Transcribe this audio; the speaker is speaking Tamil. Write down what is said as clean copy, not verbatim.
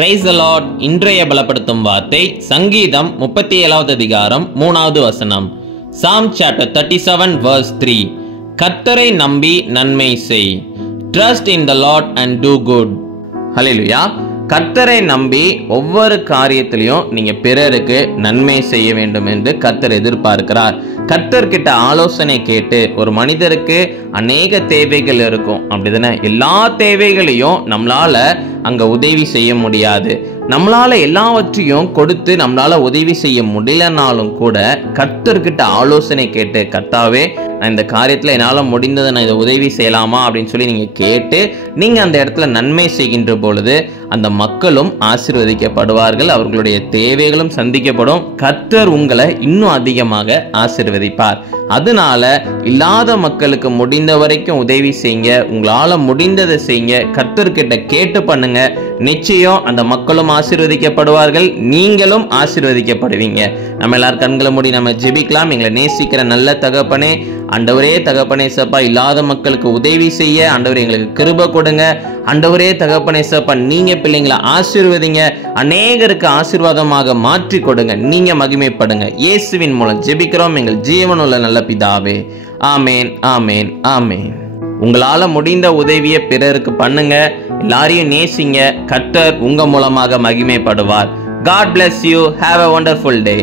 Praise the Lord. இன்றைய பலப்படுத்தும் வார்த்தை சங்கீதம் 37வது அதிகாரம் 3வது வசனம். Psalm chapter 37 verse 3. கர்த்தரை நம்பி நன்மை செய். Trust in the Lord and do good. ஹல்லேலூயா. கர்த்தரை நம்பி ஒவ்வொரு காரியத்திலையும் நீங்க பிறருக்கு நன்மை செய்ய வேண்டும் என்று கர்த்தர் எதிர்பார்க்கிறார். கர்த்தர்கிட்ட ஆலோசனை கேட்டு, ஒரு மனிதருக்கு அநேக தேவைகள் இருக்கும் அப்படிதானே, எல்லா தேவைகளையும் நம்மளால அங்க உதவி செய்ய முடியாது. நம்மளால எல்லாவற்றையும் கொடுத்து நம்மளால உதவி செய்ய முடியலனாலும் கூட கர்த்தர்கிட்ட ஆலோசனை கேட்டு, கர்த்தாவே நான் இந்த காரியத்துல என்னால முடிந்ததை நான் இதை உதவி செய்யலாமா அப்படின்னு சொல்லி நீங்க கேட்டு நீங்க அந்த இடத்துல நன்மை செய்கின்ற பொழுது அந்த மக்களும் ஆசீர்வதிக்கப்படுவார்கள், அவர்களுடைய தேவைகளும் சந்திக்கப்படும். கர்த்தர் உங்களை இன்னும் அதிகமாக ஆசீர்வதிப்பார். அதனால இல்லாத மக்களுக்கு முடிந்த வரைக்கும் உதவி செய்யுங்க, உங்களால முடிந்ததை செய்யுங்க, கர்த்தர்கிட்ட கேட்டு பண்ணுங்க. நிச்சயம் அந்த மக்களும் ஆசீர்வதிக்கப்படுவார்கள், நீங்களும் ஆசீர்வதிக்கப்படுவீங்க. நம்ம எல்லாரும் கண்களை மூடி நம்ம ஜெபிக்கலாம். எங்களை நேசிக்கிற நல்ல தகப்பனே, ஆண்டவரே தகப்பனே சப்பா, இல்லாத மக்களுக்கு உதவி செய்ய ஆண்டவரே எங்களுக்கு கிருபை கொடுங்க. ஆண்டவரே தகப்பனே சப்பா, நீங்க பிள்ளைங்களை ஆசீர்வதிங்க, அநேகருக்கு ஆசீர்வாதமாக மாற்றி கொடுங்க, நீங்க மகிமைப்படுங்க. இயேசுவின் மூலம் ஜெபிக்கிறோம் எங்கள் ஜீவனுள்ள நல்ல பிதாவே. ஆமேன், ஆமேன், ஆமேன். உங்களால முடிந்த உதவியை பிறருக்கு பண்ணுங்க, எல்லாரையும் நேசிங்க, கர்த்தர் உங்க மூலமாக மகிமைப்படுவார். God bless you. Have a wonderful day.